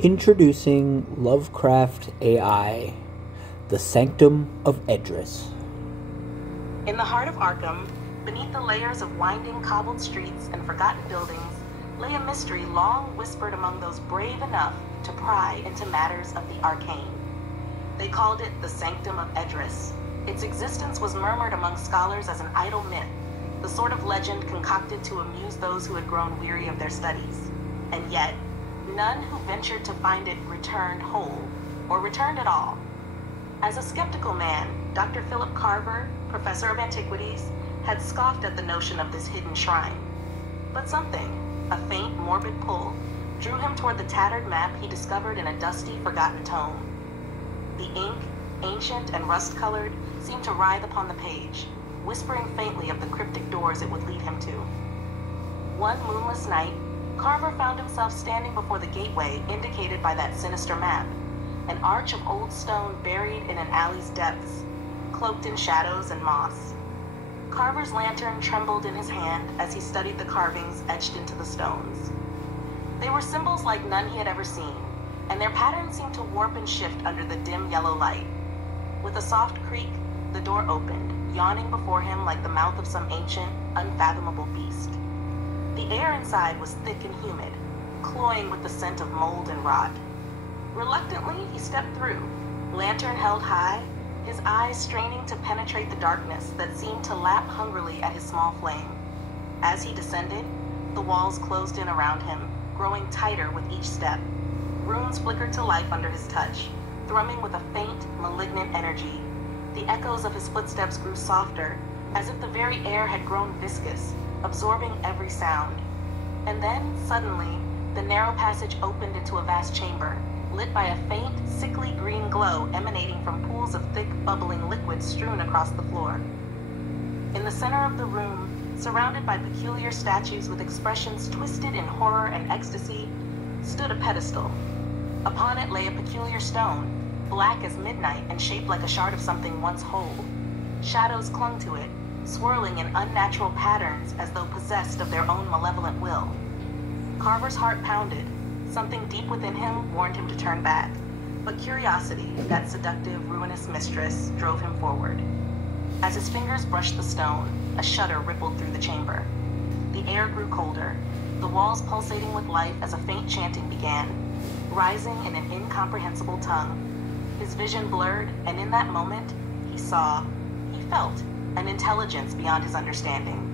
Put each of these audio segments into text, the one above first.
Introducing Lovecraft AI, the Sanctum of Edriss. In the heart of Arkham, beneath the layers of winding cobbled streets and forgotten buildings, lay a mystery long whispered among those brave enough to pry into matters of the arcane. They called it the Sanctum of Edriss. Its existence was murmured among scholars as an idle myth, the sort of legend concocted to amuse those who had grown weary of their studies. And yet, none who ventured to find it returned whole, or returned at all. As a skeptical man, Dr. Philip Carver, professor of antiquities, had scoffed at the notion of this hidden shrine. But something, a faint, morbid pull, drew him toward the tattered map he discovered in a dusty, forgotten tome. The ink, ancient and rust-colored, seemed to writhe upon the page, whispering faintly of the cryptic doors it would lead him to. One moonless night, Carver found himself standing before the gateway indicated by that sinister map, an arch of old stone buried in an alley's depths, cloaked in shadows and moss. Carver's lantern trembled in his hand as he studied the carvings etched into the stones. They were symbols like none he had ever seen, and their patterns seemed to warp and shift under the dim yellow light. With a soft creak, the door opened, yawning before him like the mouth of some ancient, unfathomable beast. The air inside was thick and humid, cloying with the scent of mold and rot. Reluctantly, he stepped through, lantern held high, his eyes straining to penetrate the darkness that seemed to lap hungrily at his small flame. As he descended, the walls closed in around him, growing tighter with each step. Runes flickered to life under his touch, thrumming with a faint, malignant energy. The echoes of his footsteps grew softer, as if the very air had grown viscous, absorbing every sound. And then, suddenly, the narrow passage opened into a vast chamber, lit by a faint, sickly green glow emanating from pools of thick, bubbling liquid strewn across the floor. In the center of the room, surrounded by peculiar statues with expressions twisted in horror and ecstasy, stood a pedestal. Upon it lay a peculiar stone, black as midnight and shaped like a shard of something once whole. Shadows clung to it, swirling in unnatural patterns as though possessed of their own malevolent will. Carver's heart pounded. Something deep within him warned him to turn back, but curiosity, that seductive, ruinous mistress, drove him forward. As his fingers brushed the stone, a shudder rippled through the chamber. The air grew colder, the walls pulsating with life as a faint chanting began, rising in an incomprehensible tongue. His vision blurred, and in that moment, he felt an intelligence beyond his understanding.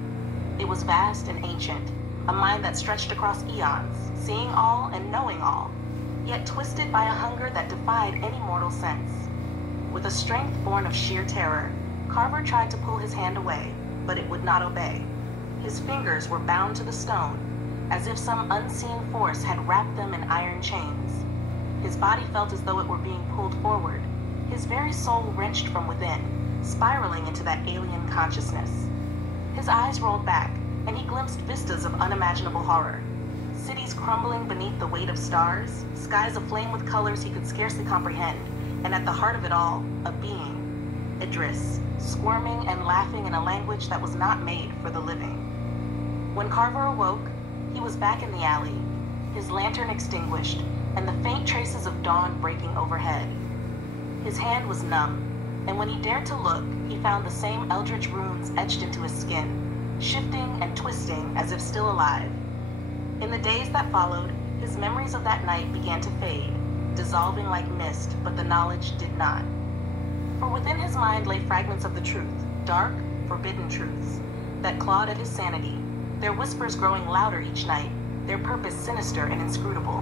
It was vast and ancient, a mind that stretched across eons, seeing all and knowing all, yet twisted by a hunger that defied any mortal sense. With a strength born of sheer terror, Carver tried to pull his hand away, but it would not obey. His fingers were bound to the stone, as if some unseen force had wrapped them in iron chains. His body felt as though it were being pulled forward, his very soul wrenched from within, spiraling into that alien consciousness. His eyes rolled back, and he glimpsed vistas of unimaginable horror. Cities crumbling beneath the weight of stars, skies aflame with colors he could scarcely comprehend, and at the heart of it all, a being, Edriss, squirming and laughing in a language that was not made for the living. When Carver awoke, he was back in the alley, his lantern extinguished, and the faint traces of dawn breaking overhead. His hand was numb, and when he dared to look, he found the same eldritch runes etched into his skin, shifting and twisting as if still alive. In the days that followed, his memories of that night began to fade, dissolving like mist, but the knowledge did not. For within his mind lay fragments of the truth, dark, forbidden truths, that clawed at his sanity, their whispers growing louder each night, their purpose sinister and inscrutable.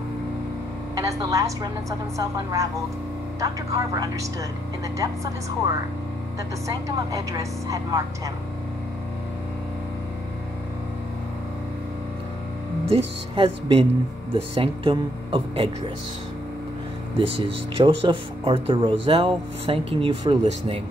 And as the last remnants of himself unraveled, Dr. Carver understood, in the depths of his horror, that the Sanctum of Edriss had marked him. This has been the Sanctum of Edriss. This is Joseph Arthur Roszell thanking you for listening.